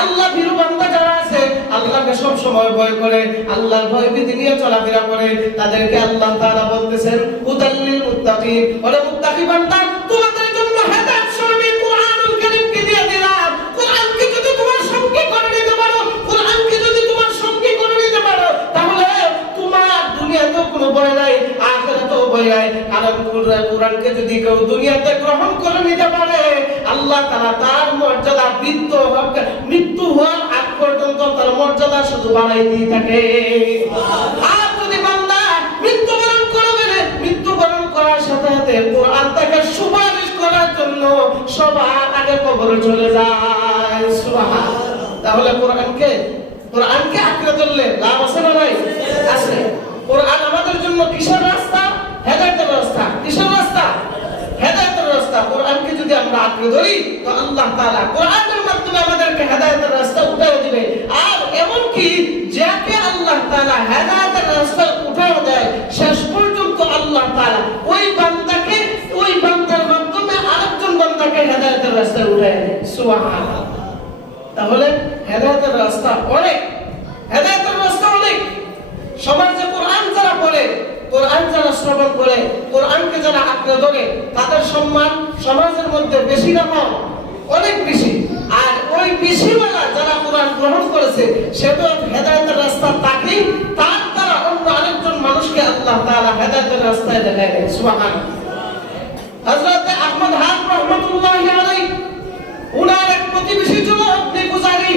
আল্লাহ ভীরু বান্দা যারা আছে, আল্লাহকে সব সময় ভয় করে, আল্লাহর ভয় ভীতি নিয়ে চলাফেরা করে, তাদেরকে আল্লাহ তাআলা বলতেছেন হুদাল লিল মুত্তাকিন। ওরে মুত্তাকি বান্দা, তোমাদের জন্য হেদায়েত স্বরূপ কুরআনুল কারীমকে দিয়ে দিলাম। কুরআনকে যদি তোমার সঙ্গী করে নিতে পারো, কুরআনকে যদি তোমার সঙ্গী করে নিতে পারো, তাহলে তোমার দুনিয়াতেও কোনো ভয় নাই, আখিরাতেও ভয় নাই। কারণ কুরআনকে যদি কেউ দুনিয়াতে গ্রহণ করে নিতে পারে, আল্লাহ তাআলা তার মর্যাদা মৃত্যু হওয়ার আগ পর্যন্ত তার মর্যাদা শুধু বাড়াইতেই থাকে। আর যদি বান্দা মৃত্যুবরণ করবে, মৃত্যুবরণ করার সাথে সাথে কুরআন তাকে সুপারিশ করার জন্য সবার আগে কবরে চলে যায়। সুবহানাল্লাহ। তাহলে কোরআনকে আঁকড়ে ধরলে লাভ আছে না নাই? আছে। কোরআন আমাদের জন্য কিসের রাস্তা? হেদায়েতের রাস্তা। কিসের রাস্তা? হেদায়েতের রাস্তা। কোরআনকে যদি আমরা আঁকড়ে ধরি, তো আল্লাহ তাআলা কোরআনের মাধ্যমে আমাদেরকে হেদায়েতের রাস্তা উঠিয়ে দিবে। আর এমন কি যাকে আল্লাহ তাআলা হেদায়েতের রাস্তা উঠিয়ে দেয়, শেষ পর্যন্ত আল্লাহ তাআলা ওই বান্দার মাধ্যমে আরেকজন বান্দাকে হেদায়েতের রাস্তায় উঠিয়ে দেয়। সুবহানাল্লাহ। তাহলে হেদায়েতের রাস্তা অনেক, হেদায়েতের রাস্তা অনেক। সমাজে কোরআন যারা পড়ে, কোরআন যারা শ্রবণ করে, কোরআনকে যারা আঁকড়ে ধরে, তাদের সম্মান সমাজের মধ্যে বেশি না কম? অনেক বেশি। আর ওই বেশিওয়ালা যারা কোরআন গ্রহণ করেছে, সে তো হেদায়েতের রাস্তা তাকে, তার দ্বারা অন্য আরেকজন মানুষকে আল্লাহ তাআলা হেদায়েতের রাস্তায় দেখায় দেন। সুবহানাল্লাহ। হযরত আহমদ হান রাহমাতুল্লাহি আলাইহি, উনার এক প্রতিবেশী ছিল অগ্নি পূজারী,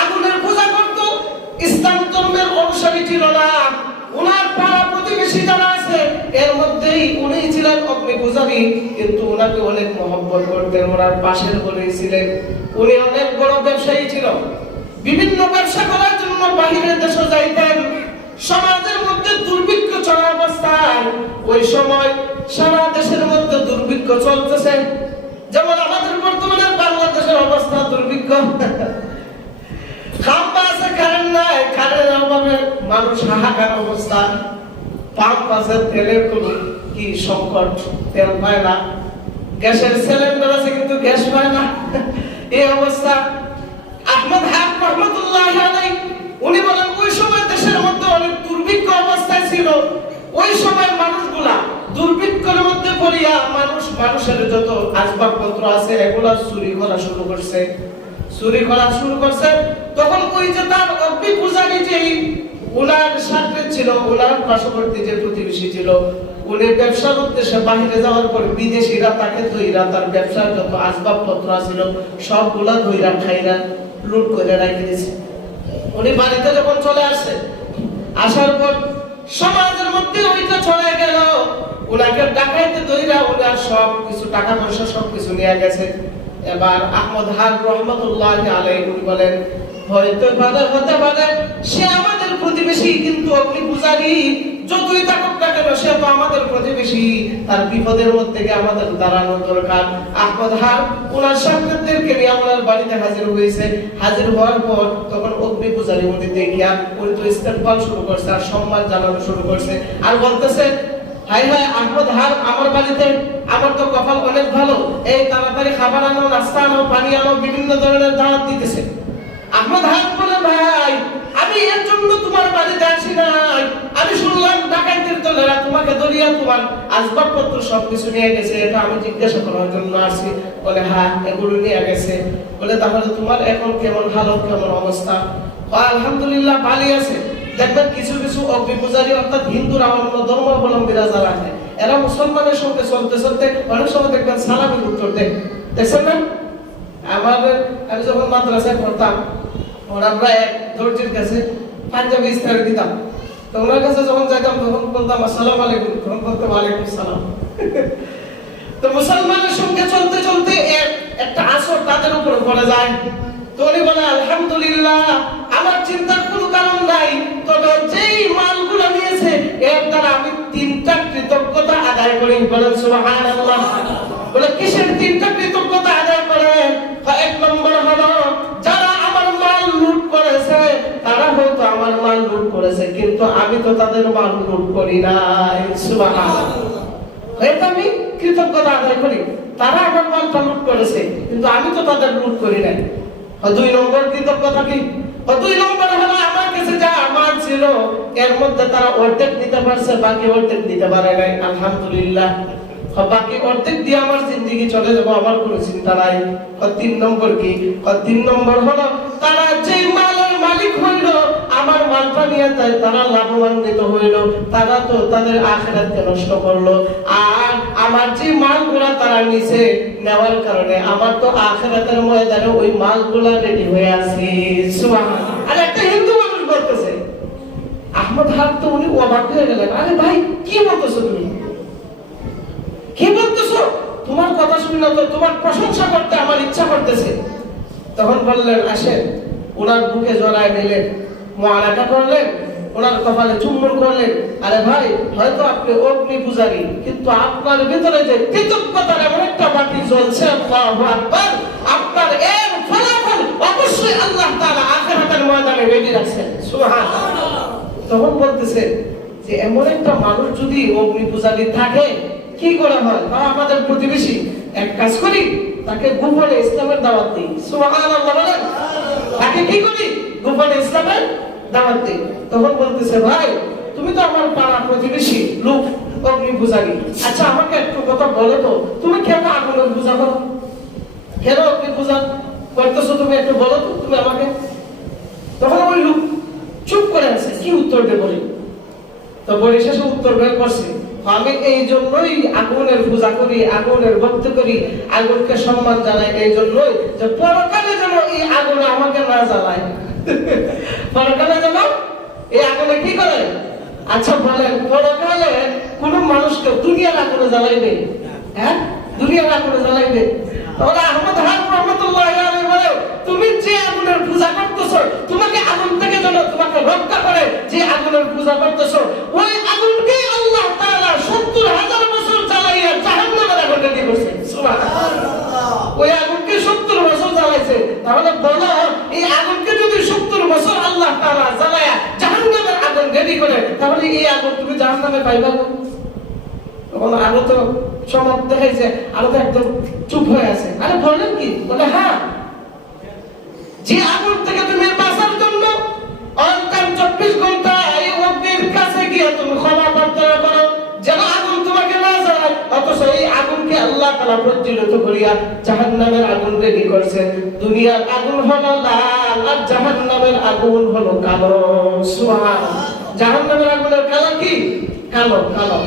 আগুনের পূজা করত, ইসলাম ধর্মের অনুসারী ছিল না। উনার পাড়া প্রতিবেশী যারা আছে, এর মধ্যেই উনি ছিলেন অগ্নি পূজারী, কিন্তু উনাকে অনেক মহব্বত করতেন। ওনার পাশের ঘরেই ছিলেন। উনি অনেক বড় ব্যবসায়ী ছিল, বিভিন্ন ব্যবসা করার জন্য বাহিরের দেশে যাইতেন। সমাজের মধ্যে দুর্ভিক্ষ চলা অবস্থায়, ওই সময় সারা দেশের মধ্যে দুর্ভিক্ষ চলতেছে, যেমন আমাদের বর্তমানে বাংলাদেশের অবস্থা দুর্ভিক্ষ। খাম্বা আছে, কারেন্ট নাই, কারেন্টের অভাবে মানুষ হাহাকার অবস্থা। পাম্প আছে, তেলের কোনো কি সংকট, তেল পায় না। গ্যাসের সিলিন্ডার আছে, কিন্তু গ্যাস পায় না। এই অবস্থা। আহমদ হাক রাহমাতুল্লাহি আলাইহি উনি বলেন, ওই সময় দেশের মধ্যে অনেক দুর্ভিক্ষ অবস্থায় ছিল। ওই সময় মানুষগুলা দুর্ভিক্ষের মধ্যে পড়িয়া মানুষের যত আসবাবপত্র আছে এগুলা চুরি করা শুরু করছে। তখন ওই যে তার অগ্নি পূজারী যে উনার সাথে ছিল, উনার পার্শ্ববর্তী যে প্রতিবেশী ছিল, উনি ব্যবসার উদ্দেশ্যে বাহিরে যাওয়ার পর বিদেশিরা তাকে ধইরা তার ব্যবসার যত আসবাবপত্র ছিল সবগুলা ধইরা খাইরা লুট করে রেখে দিয়েছে। উনি বাড়িতে যখন চলে আসে, আসার পর সমাজের মধ্যে ওইটা ছড়ায় গেল। উনাকে ডাকাইতে ধইরা উনার সব কিছু টাকা পয়সা সবকিছু নিয়ে গেছে। এবার আহমদ হান রাহমাতুল্লাহি আলাইহি বলেন, হতে পারে সে আমাদের প্রতিবেশী, কিন্তু অগ্নি পূজারী যতই থাকুক না কেন, সে তো আমাদের প্রতিবেশী, তার বিপদের মধ্যে গিয়ে আমাদের দাঁড়ানো দরকার। আহমদ হান ওনার সাথীদেরকে নিয়ে আমাদের বাড়িতে হাজির হয়েছে। হাজির হওয়ার পর তখন অগ্নি পূজারী উনি দেখিয়া উনি তো ইস্তেকবাল শুরু করছে আর সম্মান জানানো শুরু করছে, আর বলতেছে, হাই হাই আহমদ হান আমার বাড়িতে, আমার তো কপাল অনেক ভালো, এই তাড়াতাড়ি খাবার আনো, নাস্তা আনো, পানি আনো, বিভিন্ন ধরনের দাওয়াত দিতেছে। আহমদ হান বলে, ভাই আমি এর জন্য তোমার বাড়িতে আসি নাই, আমি শুনলাম ডাকাইতের দলেরা তোমাকে ধরিয়া তোমার আসবাবপত্র সবকিছু নিয়ে গেছে, এটা আমি জিজ্ঞাসা করার জন্য আসি। বলে, হ্যাঁ এগুলো নিয়ে গেছে। বলে, তাহলে তোমার এখন কেমন হালত, কেমন অবস্থা? আলহামদুলিল্লাহ ভালোই আছে। দেখবেন কিছু কিছু অগ্নি পূজারী অর্থাৎ হিন্দুরা অন্য ধর্মাবলম্বীরা যারা আছে, এরা মুসলমানের সঙ্গে চলতে চলতে অনেক সময় দেখবেন সালামের উত্তর দেয়। দেখছেন না? আমি যখন মাদ্রাসায় পড়তাম, আমরা এক দর্জির কাছে পাঞ্জাবি ইস্তারি দিতাম, তো ওনার কাছে যখন যাইতাম তখন বলতাম আসসালামু আলাইকুম, তখন বলতাম ওয়ালাইকুম সালাম। তো মুসলমানের সঙ্গে চলতে চলতে একটা আসর তাদের উপরে পড়ে যায়। তো উনি বলে, আলহামদুলিল্লাহ আমার চিন্তার কোনো কারণ নাই, তবে যেই মালগুলো নিয়েছে এর দ্বারা আমি 3টা কৃতজ্ঞতা আদায় করি। বলেন সুবহানাল্লাহ। বলে, কিসের 3টা কৃতজ্ঞতা আদায় করেন? এক নম্বর হলো, যারা আমার মাল লুট করেছে তারা হয়তো আমার মাল লুট করেছে, কিন্তু আমি তো তাদের মাল লুট করি নাই। সুবহানাল্লাহ। এটা আমি কৃতজ্ঞতা আদায় করি। তারা আমার মালটা লুট করেছে, কিন্তু আমি তো তাদের লুট করি নাই। 2 নম্বর কৃতজ্ঞতা কি? 2 নম্বর হলো আমার কাছে যা আমার ছিল এর মধ্যে তারা অর্ধেক দিতে পারছে, বাকি অর্ধেক দিতে পারে নাই, আলহামদুলিল্লাহ। বাকি অর্ধেক দিয়ে আমার জিন্দেগি চলে যাবো, আমার কোনো চিন্তা নাই। 3 নম্বর কি? 3 নম্বর হলো তারা যে মালের মালিক হইল, আমার মালটা নিয়ে তারা লাভবান্বিত হইল, তারা তো তাদের আখিরাতকে নষ্ট করলো। আর আমার যে মালগুলা তারা নিছে, নেওয়ার কারণে আমার তো আখিরাতের ময়দানে ওই মালগুলা রেডি হয়ে আছে। সুবহানাল্লাহ। আর একটা হিন্দু মানুষ বলতেছে, আহমদ হাত তো উনি অবাক হয়ে গেলেন, আরে ভাই কি বলতেছো তুমি, কি বলতেছো? তোমার কথা শুনে তো তোমার প্রশংসা করতে আমার ইচ্ছা করতেছে। তখন বললেন, আসেন। ওনার বুকে জড়ায় নিলেন, মুআনাকা করলেন, ওনার কপালে চুম্বন করলেন। আরে ভাই, হয়তো আপনি অগ্নি পূজারী, কিন্তু আপনার ভিতরে যে কৃতজ্ঞতার এমন একটা বাতি জ্বলছে, আল্লাহু আকবার, আপনার এর ফলাফল অবশ্যই আল্লাহ তাআলা আখিরাতের ময়দানে রেডি রাখছেন। সুবহানাল্লাহ। তখন বলতেছে যে এমন একটা মানুষ যদি অগ্নি পূজারী থাকে কি করে হয়? তাও আমাদের প্রতিবেশী, এক কাজ করি, তাকে গোপনে ইসলামের দাওয়াত দিই। সুবহানাল্লাহ বলেন। তাকে কি করি? গোপনে ইসলামের দাওয়াত দিই। তখন বলতেছে, ভাই তুমি তো আমার পাড়া প্রতিবেশী লোক, অগ্নি পূজারী, আচ্ছা আমাকে একটু কথা বলো তো, তুমি কেন আগুনের পূজা করো? কেন অগ্নি পূজা করতেছো তুমি, একটু বলো তো তুমি আমাকে। তখন ওই লোক চুপ করে আছে, কি উত্তর দেব? তো পরিশেষে উত্তর বের করছে, আমি এই জন্যই আগুনের পূজা করি, আগুনের ভক্তি করি, আগুনকে সম্মান জানাই এই জন্যই যে পরকালে যেন এই আগুন আমাকে না জ্বালায়। পরকালে যেন এই আগুনে কি করে? আচ্ছা বলেন, পরকালে কোন মানুষকে দুনিয়ার আগুনে জ্বালাইবে? হ্যাঁ, দুনিয়ার আগুনে জ্বালাইবে? তাহলে আহমদ হান রাহমাতুল্লাহি আলাইহি বলে, তুমি যে আগুনের পূজা করতেছো, তোমাকে আগুন থেকে যেন তোমাকে রক্ষা করে যে আগুনের পূজা করতেছো, ওই আগুনকে আল্লাহ তাআলা ৭০,০০০ বছর জ্বালাইয়া জাহান্নামের আগুন রেডি করছে। সুবহানাল্লাহ। ওই আগুনকে ৭০ বছর জ্বালাইছে। তাহলে বলো, এই আগুনকে যদি ৭০ বছর আল্লাহ তাআলা জ্বালায়া জাহান্নামের আগুন রেডি করে, তাহলে এই আগুন তুমি জাহান্নামে পাইবা না? তখন আরো তো চমক দেখাইছে, আরো তো একদম চুপ হয়ে আছে। আরে বলেন কি? বলে, হ্যাঁ, যে আগুন থেকে তুমি বাঁচার জন্য অনকান ২৪ ঘন্টা এই অগ্নির কাছে গিয়ে তুমি ক্ষমা প্রার্থনা করো যেন আগুন তোমাকে না জ্বালায়, অথচ এই আগুনকে আল্লাহ তাআলা প্রজ্বলিত করিয়া জাহান্নামের আগুন রেডি করছেন। দুনিয়ার আগুন হলো লাল আর জাহান্নামের আগুন হলো কালো। সুবহানাল্লাহ। জাহান্নামের আগুনের কালার কি? কালো। কালো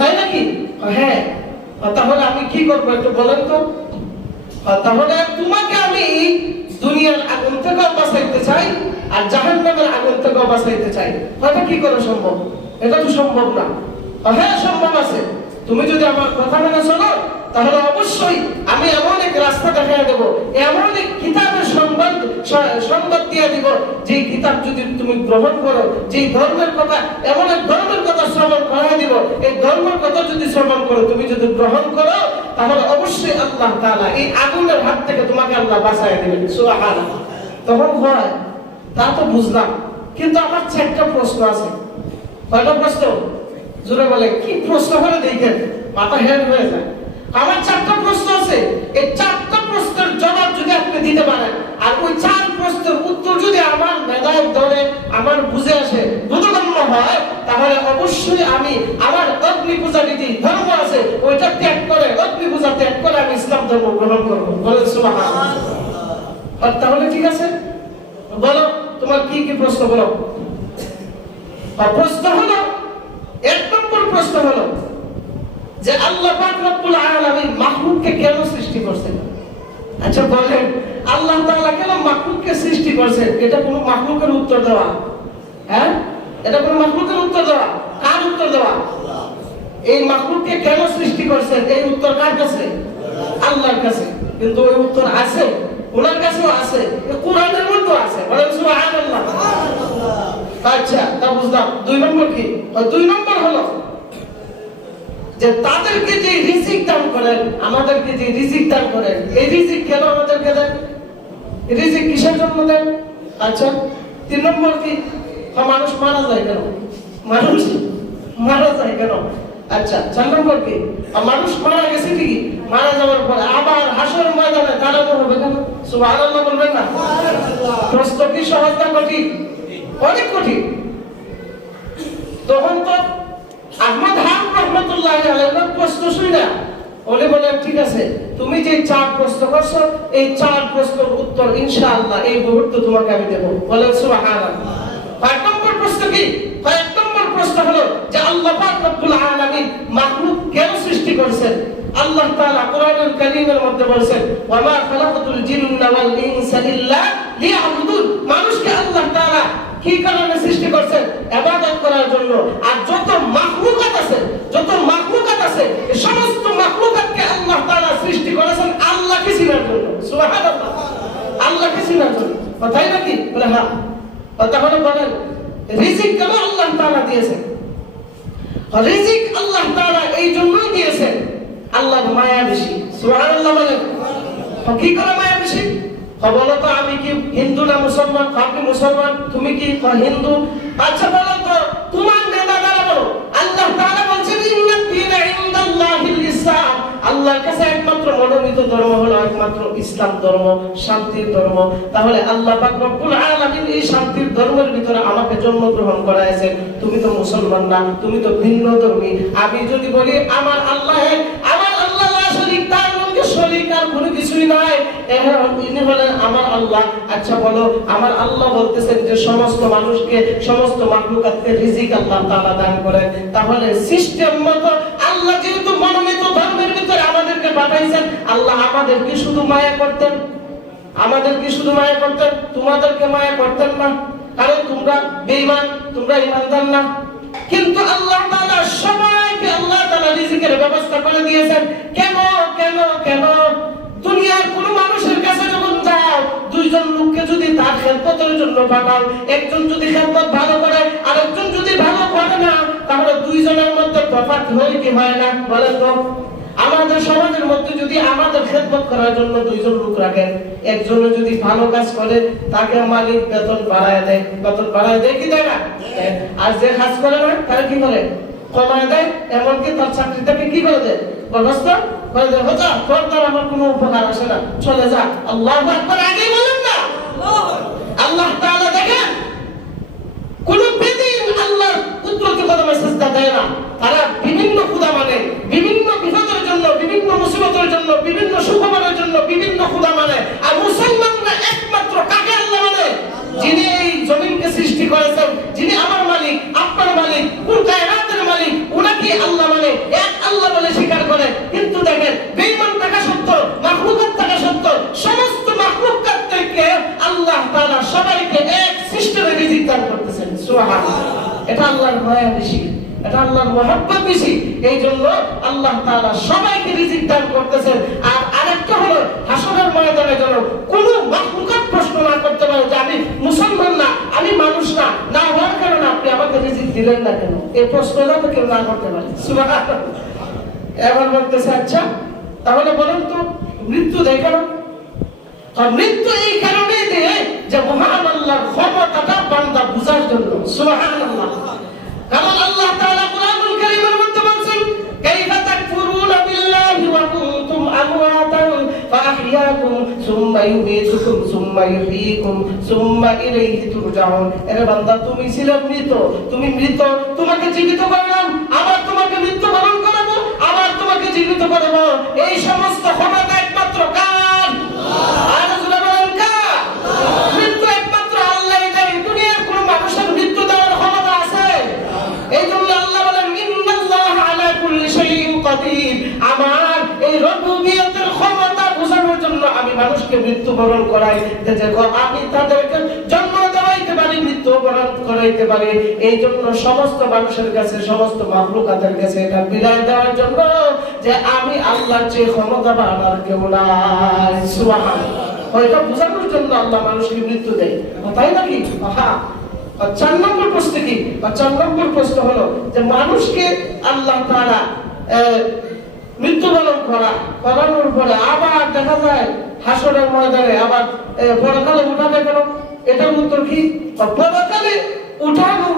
তাই নাকি? হ্যাঁ। তাহলে আমি কি করবো একটু বলেন তো? তাহলে তোমাকে আমি দুনিয়ার আগুন থেকে বাঁচাইতে চাই আর জাহান্নামের আগুন থেকে বাঁচাইতে চাই। এটা কি করে সম্ভব? এটা তো সম্ভব না। হ্যাঁ, সম্ভব আছে। তুমি যদি আমার কথা মেনে চলো, তাহলে অবশ্যই আমি এমন এক রাস্তা দেখাই দেব, এমন এক কিতাবের সংবাদ দিয়ে দিব, যে কিতাব যদি তুমি গ্রহণ করো, যে ধর্মের কথা, এমন এক ধর্মের কথা শ্রবণ করাই দিব, এই ধর্মের কথা যদি শ্রবণ করো, তুমি যদি গ্রহণ করো, তাহলে অবশ্যই আল্লাহ তাআলা এই আগুনের হাত থেকে তোমাকে আল্লাহ বাঁচায় দিবেন। সুবহানাল্লাহ। তখন হয়, তা তো বুঝলাম, কিন্তু আমার 4টা প্রশ্ন আছে। কয়টা প্রশ্ন? জোরে বলে, কি প্রশ্ন হলে দেখেন মাথা হ্যাং হয়ে যায়। আমার 4টা প্রশ্ন আছে। এই 4টা প্রশ্নের জবাব যদি আপনি দিতে পারেন, আর ওই 4 প্রশ্নের উত্তর যদি আমার মেধায় ধরে, আমার বুঝে আসে, বোধগম্য হয়, তাহলে অবশ্যই আমি আমার অগ্নি পূজা রীতি ধর্ম আছে ওইটা ত্যাগ করে, অগ্নি পূজা ত্যাগ করে আমি ইসলাম ধর্ম গ্রহণ করবো। বলেন সুবহানাল্লাহ। তাহলে ঠিক আছে, বলো তোমার কি কি প্রশ্ন বলো। প্রশ্ন হলো, 1 নম্বর প্রশ্ন হলো যে আল্লাহ পাক রব্বুল আলামিন মাখলুককে কেন সৃষ্টি করেছেন? আচ্ছা বলেন, আল্লাহ তাআলা কেন মাখলুককে সৃষ্টি করেছেন? এটা কোন মাখলুকের উত্তর দেওয়া? হ্যাঁ, এটা কোন মাখলুকের উত্তর দেওয়া? কার উত্তর দেওয়া? এই মাখলুককে কেন সৃষ্টি করেছেন, এই উত্তর কার কাছে? আল্লাহর কাছে। কিন্তু ওই উত্তর আছে, ওনার কাছেও আছে, কোরআনের মধ্যেও আছে। বলেন সুবহানাল্লাহ। আচ্ছা, তা বুঝলাম। 2 নম্বর কি? 2 নম্বর হলো যে তাদেরকে যে রিজিক দান করেন, আমাদেরকে যে রিজিক দান করেন, এই রিজিক কেন আমাদেরকে দেন? রিজিক কিসের জন্য দেন? আচ্ছা, 3 নম্বর কি? মানুষ মারা যায় কেন? মানুষ মারা যায় কেন? আচ্ছা, 4 নম্বর কি? মানুষ মারা গেছে ঠিকই, মারা যাওয়ার পরে আবার হাসরের ময়দানে দাঁড়ানো হবে কেন? সুবহানাল্লাহ বলবেন না? প্রশ্ন কি সহজ না কঠিন? অনেক কঠিন। তখন তো আহমদ হাম রহমতুল্লাহি আলাইহি প্রশ্ন শুনি না, উনি বলেন ঠিক আছে, তুমি যে 4 প্রশ্ন করছো এই 4 প্রশ্নের উত্তর ইনশাআল্লাহ এই মুহূর্তে তোমাকে আমি দেব। বলেন সুবহানাল্লাহ। 1 নম্বর প্রশ্ন কি? 1 নম্বর প্রশ্ন হলো যে আল্লাহ পাক রব্বুল আলামিন মাখলুক কেন সৃষ্টি করেছেন? আল্লাহ তাআলা কোরআনুল কারীমের মধ্যে বলেছেন, ওয়া মা খালাকাতুল জিন্না ওয়াল ইনসা ইল্লা লিয়াবুদুন। মানুষকে আল্লাহ তাআলা কি কারণে সৃষ্টি করেছেন? ইবাদত করার জন্য। আর যত মাখলুকাত আছে, যত মাখলুকাত আছে, এই সমস্ত মাখলুকাতকে আল্লাহ তাআলা সৃষ্টি করেছেন আল্লাহকে চিনার জন্য। সুবহানাল্লাহ। আল্লাহকে চিনার জন্য। কথাই নাকি? বলে হ্যাঁ। তাহলে বলেন রিজিক কেন আল্লাহ তাআলা দিয়েছেন? রিজিক আল্লাহ তাআলা এই জন্যই দিয়েছেন, আল্লাহর মায়া বেশি। সুবহানাল্লাহ বলেন। কি করে মায়া বেশি? বলো তো আমি কি হিন্দু না মুসলমান? আপনি মুসলমান, তুমি কি হিন্দু? আচ্ছা বলো তো তোমার নেতা দ্বারা বলো। আল্লাহ তাআলা বলছেন ইন্নাদ দীনা ইনদাল্লাহিল ইসলাম। আল্লাহর কাছে একমাত্র মনোনীত ধর্ম হলো একমাত্র ইসলাম ধর্ম, শান্তির ধর্ম। তাহলে আল্লাহ পাক রব্বুল আলামিন এই শান্তির ধর্মের ভিতরে আমাকে জন্মগ্রহণ করাইছেন। তুমি তো মুসলমান না, তুমি তো ভিন্ন ধর্মী। আমি যদি বলি আমার আল্লাহ এক, আমার আল্লাহ লা শরীক, তার সঙ্গে শরীক আর কোনো কিছুই নাই, ইনি বলেন আমার আল্লাহ। আচ্ছা বলো, আমার আল্লাহ বলতেছেন যে সমস্ত মানুষকে, সমস্ত মাখলুকাতকে রিজিক আল্লাহ তাআলা দান করেন। তাহলে সিস্টেম মতো আল্লাহ যেহেতু মনোনীত ধর্মের ভিতরে আমাদেরকে পাঠাইছেন, আল্লাহ আমাদেরকে শুধু মায়া করতেন, আমাদেরকে শুধু মায়া করতেন, তোমাদেরকে মায়া করতেন না, কারণ তোমরা বেঈমান, তোমরা ঈমানদার না। কিন্তু আল্লাহ তাআলা সবাইকে আল্লাহ তাআলা রিজিকের ব্যবস্থা করে দিয়েছেন। কেন কেন কেন? দুনিয়ার কোন মানুষের কাছে যখন যাও, 2 জন লোককে যদি তার খেদমতের জন্য পাঠাও, একজন যদি খেদমত ভালো করে আর একজন যদি ভালো করে না, তাহলে 2 জনের মধ্যে তফাৎ হয় কি হয় না? বলেন তো। আমাদের সমাজের মধ্যে যদি আমাদের খেদমত করার জন্য 2 জন লোক রাখেন, একজন যদি ভালো কাজ করে তাকে মালিক বেতন বাড়ায় দেয়, বেতন বাড়ায় দেয় কি দেয় না? আর যে কাজ করে না তার কি করে? কমায় দেয়। এমনকি তার চাকরিটাকে কি করে দেয়? বরখাস্ত করে দেয়। হযা তোর দ্বারা আমার কোনো উপকার আসে না, চলে যা। আল্লাহু আকবার। আগে বলেন না আল্লাহ তাআলা দেখেন কোন বেদিন আল্লাহর কুদরতি কদমে সিজদা দেয় না। তারা বিভিন্ন খোদা মানে, বিভিন্ন বিপদের জন্য, বিভিন্ন মুসিবতের জন্য, বিভিন্ন সুখবরের জন্য বিভিন্ন খোদা মানে। আর মুসলমানরা একমাত্র কাকে আল্লাহ মানে? যিনি এই জমিনকে সৃষ্টি করেছেন, যিনি আমার মালিক, আপনার মালিক, পুরো কায়নাতের মালিক, উনাকে আল্লাহ মানে, এক আল্লাহ বলে স্বীকার করে। কিন্তু দেখেন বেঈমান থাকা সত্ত্বেও, মাখলুকাত থাকা সত্ত্বেও, সমস্ত মাখলুকাতকে আল্লাহ তাআলা সবাইকে এক সিস্টেমে রিজিক দান করতেছেন। সুবহানাল্লাহ। এটা আল্লাহর মায়া বেশি, এটা আল্লাহর মহব্বত বেশি। এই জন্য আল্লাহ তাআলা সবাইকে রিজিক দান করতেছেন। আর আরেকটা হলো হাসরের ময়দানে যেন কোনো মাখলুকাত প্রশ্ন না করতে পারে যে আমি মুসলমান না, আমি মানুষ না, না হওয়ার কারণে আপনি আমাকে রিজিক দিলেন না কেন? এই প্রশ্নটা তো কেউ না করতে পারে। সুবহানাল্লাহ। এবার বলতেছে আচ্ছা তাহলে বলেন তো মৃত্যু দেয় কেন? আর মৃত্যু এই কারণে দেয় যে মহান আল্লাহর ক্ষমতাটা বান্দা বুঝার জন্য। সুবহানাল্লাহ। কারণ আল্লাহ তাআলা কোরআনুল কারীমের মধ্যে বলেন, কাইফা তাকফুরুনা বিল্লাহি ওয়া কুনতুম আমওয়াতান ফাআহইয়াকুম সুম্মা ইউমীতুকুম সুম্মা ইহয়ীকুম সুম্মা ইলাইহি তুরজাউন। এরে বান্দা তুমি ছিলে মৃত, তুমি মৃত, তোমাকে জীবিত করলাম, আবার তোমাকে মৃত্যুবরণ করাবো, আবার তোমাকে জীবিত করব। এই সমস্ত ক্ষমতা একমাত্র কার? আর যারা বলেন কার? মৃত্যু একমাত্র আল্লাহই দেয়। দুনিয়ার কোন মানুষের মৃত্যু দেওয়ার ক্ষমতা আছে? এই জন্য আল্লাহ বলেন ইন্নাল্লাহা আলা কুল্লি শাইইন কাদির। আমার এই রুবুবিয়তের ক্ষমতা বোঝানোর জন্য আমি মানুষকে মৃত্যুবরণ করাই, যে আমি তাদেরকে জন্ম দেওয়াইতে পারি, মৃত্যুবরণ করাইতে পারি। এই জন্য সমস্ত মানুষের কাছে, সমস্ত মাখলুকাতের কাছে এটা বিদায় দেওয়ার জন্য যে আমি আল্লাহর চেয়ে ক্ষমতাবান আর কেউ নাই। সুবহানাল্লাহ। এটা বোঝানোর জন্য আল্লাহ মানুষকে মৃত্যু দেয়, তাই নাকি? হ্যাঁ। 4 নম্বর প্রশ্ন কি? 4 নম্বর প্রশ্ন হলো যে মানুষকে আল্লাহ তাআলা মৃত্যুবরণ করানোর পরে আবার দেখা যায় হাসরের ময়দানে আবার পরকালে উঠাবে কেন? এটার উত্তর কি? পরকালে উঠানো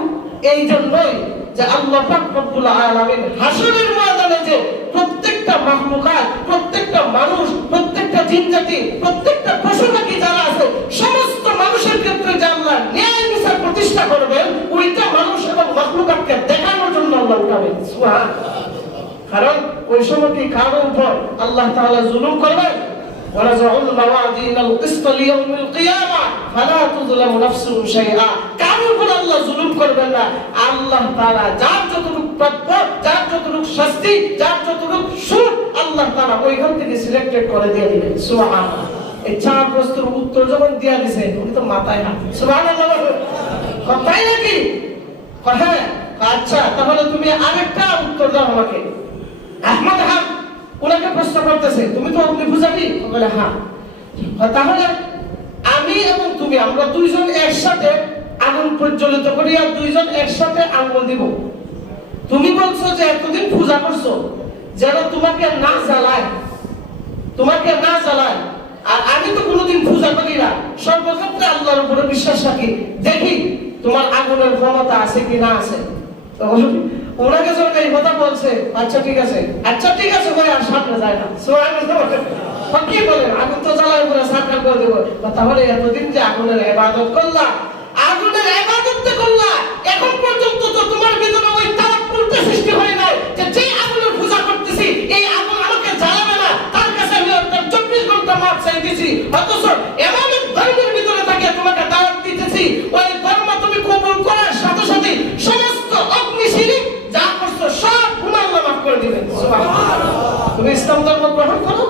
এই জন্যই যে আল্লাহ পাক রব্বুল আলামিন হাসরের ময়দানে যে প্রত্যেকটা মাখলুকাত, প্রত্যেকটা মানুষ, প্রত্যেকটা জিনজাতি, প্রত্যেকটা পশু-পাখি যারা আছে সমস্ত মানুষের ক্ষেত্রে যে আল্লাহ ন্যায় বিচার প্রতিষ্ঠা করবেন, ওইটা মানুষ এবং মাখলুকাতকে দেখানোর জন্য আল্লাহ উঠাবেন। সুবহানাল্লাহ। কারণ ওই সময় কি কারোর উপর আল্লাহ তাআলা জুলুম করবেন? ওয়ানাজউল মাওয়াজিনাল কিসত লিয়াউমিল কিয়ামা ফালা তুযলামু নাফসুন শাইআ। কারোর উপর আল্লাহ জুলুম করবেন না। আল্লাহ তাআলা যার যতটুকু প্রাপ্য, যার যতটুকু শাস্তি, যার যতটুকু সুখ, আল্লাহ তাআলা ওইখান থেকে সিলেক্টেড করে দিয়ে দিবেন। সুবহানাল্লাহ। এই চার প্রশ্নের উত্তর যখন দিয়া দিয়েছে, উনি তো মাথায় হাত। সুবহানাল্লাহ। তাই নাকি? হ্যাঁ। আচ্ছা, তাহলে তুমি আরেকটা উত্তর দাও আমাকে। আহমদ হাক ওনাকে প্রশ্ন করতেছে, তুমি তো অগ্নি পূজারী? বলে হ্যাঁ। তাহলে আমি এবং তুমি, আমরা দুইজন একসাথে আগুন প্রজ্বলিত করি আর দুইজন একসাথে আগুন দিব। তুমি বলছো যে এতদিন পূজা করছো যেন তোমাকে না জ্বালায়, তোমাকে না জ্বালায়। আর আমি তো কোনোদিন পূজা করি না, সর্বক্ষেত্রে আল্লাহর উপরে বিশ্বাস রাখি। দেখি তোমার আগুনের ক্ষমতা আছে কি না আছে। ওনাকে যখন এই কথা বলছে, আচ্ছা ঠিক আছে, আচ্ছা ঠিক আছে বলে আর সামনে যায় না। কি বলেন, আগুন তো জ্বালায় করে সার্কাল করে দেবো। তাহলে এতদিন যে আগুনের ইবাদত করলা, আগুনের ইবাদত করলা, এখন পর্যন্ত তো তোমার ভিতরে ওই তাওয়াক্কুলটা সৃষ্টি হয় নাই যে যে আগুনের পূজা করতেছি এই আগুন আমাকে জ্বালাবে না, তার কাছে আমি 24 ঘন্টা মাপ চাইতেছি। অথচ এমন এক ধর্মের ভিতরে থাকে তোমাকে দাওয়াত দিতেছি, ওই ধর্ম তুমি কবুল করার সাথে সাথে সমস্ত অগ্নি শিরিক যা করছো সব গুনাহ আল্লাহ মাফ করে দিবেন। সুবহানাল্লাহ। তুমি ইসলাম ধর্ম গ্রহণ করো,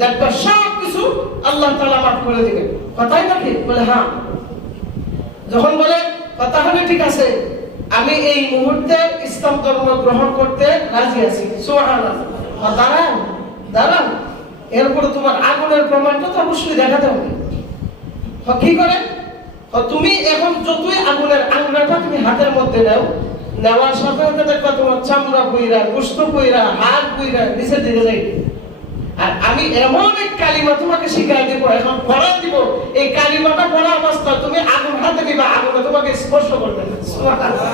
দেখবা সব কিছু আল্লাহ তাআলা মাফ করে দিবেন। কথাই নাকি? বলে হ্যাঁ। যখন বলে কথা হবে ঠিক আছে, আমি এই মুহূর্তে ইসলাম ধর্ম গ্রহণ করতে রাজি আছি। সুবহানাল্লাহ। দাঁড়ান দাঁড়ান, এরপরে তোমার আগুনের প্রমাণটা তো অবশ্যই দেখাতে হবে। কি করে? তুমি এখন যতই আগুনের আঙ্গুলটা তুমি হাতের মধ্যে নাও, নেওয়ার সাথে সাথে দেখবা তোমার চামড়া পুইরা, গোশত পুইরা, হাড় পুইরা নিচে দিকে যাই। আর আমি এমন এক কালিমা তোমাকে শিখাই দেব, এখন পড়াই দিব, এই কালিমাটা পড়া অবস্থা তুমি আগুন হাতে নিবা, আগুনে তোমাকে স্পর্শ করবে না। সুবহানাল্লাহ।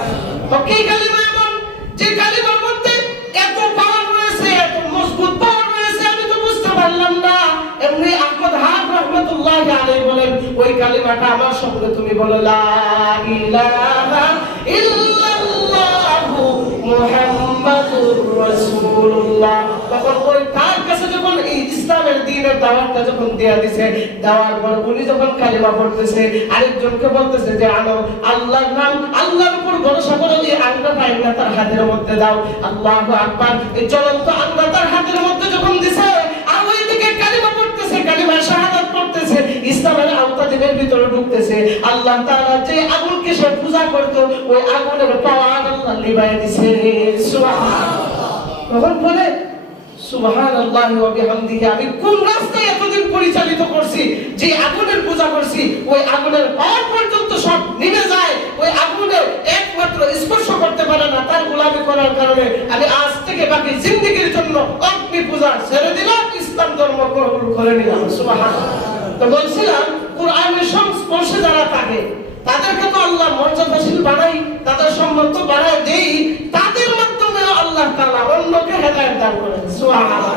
কি কালিমা এমন যে কালিমার মধ্যে এত পাওয়ার রয়েছে, এত মজবুত পাওয়ার রয়েছে, আমি তো বুঝতে পারলাম না। এমনি আহমদ হাক রাহমাতুল্লাহি আলাইহি বলেন, ওই কালিমাটা আমার সঙ্গে তুমি বলো, লা ইলাহা ইল্লাল্লাহু মুহাম্মাদুর রাসূলুল্লাহ। তখন ওই তার কাছে যখন এই ইসলামের দ্বীনের দাওয়াতটা যখন দেয়া দিয়েছে, দেওয়ার পর উনি যখন কালিমা পড়তেছে, আরেকজনকে বলতেছে যে আনো আল্লাহর নাম, আল্লাহর উপর ভরসা করো, এই আঙ্গুলটা আঙ্গুল তার হাতের মধ্যে দাও। আল্লাহু আকবার। এই জ্বলন্ত আঙ্গুল তার হাতের মধ্যে যখন দিছে, আর ওইদিকে কালিমা পড়তেছে, কালিমা শাহাদাত পড়তেছে, ইসলামের আওতাদের ভিতরে ঢুকতেছে। আল্লাহ তাআলা যে আগুনকে সে পূজা করত, ওই আগুনের পাওয়ার আল্লাহ নিভায় দিয়েছে। সুবহানাল্লাহ। তখন বলে সুবহানাল্লাহি ওয়া বিহামদিহি, আমি কোন রাস্তায় এতদিন পরিচালিত করছি, যে আগুনের পূজা করছি, ওই আগুনের পাওয়ার পর্যন্ত সব নিভে যায়, ওই আগুনের একমাত্র স্পর্শ করতে পারে না। তার গোলামি করার কারণে আমি আজ থেকে বাকি জিন্দেগীর জন্য অগ্নি পূজা ছেড়ে দিলাম, ইসলাম ধর্ম কবুল করে নিলাম। সুবহানাল্লাহ। তো বলছিলাম কোরআনের সংস্পর্শে যারা থাকে তাদেরকে তো আল্লাহ মর্যাদাশীল বানাই, তাদের সম্মান তো বাড়ায় দেই, তাদের মাধ্যমে আল্লাহ তাআলা অন্যকে হেদায়েত দান করেন। সুবহানাল্লাহ।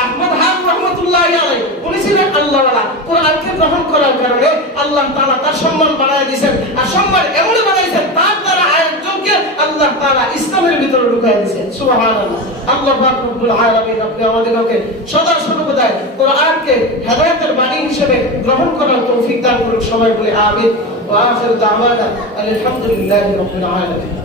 আহমদ হাক রাহমাতুল্লাহি আলাইহি উনি ছিলেন আল্লাহওয়ালা, কোরআনকে গ্রহণ করার কারণে আল্লাহ তাআলা তার সম্মান বাড়ায় দিয়েছেন। আর সম্মান এমনই বাড়াইছেন, তার দ্বারা আরেকজনকে আল্লাহ তাআলা ইসলামের ভিতরে ঢুকায় দিয়েছেন। সুবহানাল্লাহ। আল্লাহ পাক রব্বুল আলামিন আপনি আমাদেরকে সদা সর্বদা কোরআনকে হেদায়েতের বাণী হিসেবে গ্রহণ করার তৌফিক দান করুন। সবাই বলে আমিন। ওয়া আখিরু দাওয়ানা আলহামদুলিল্লাহি রাব্বিল আলামিন।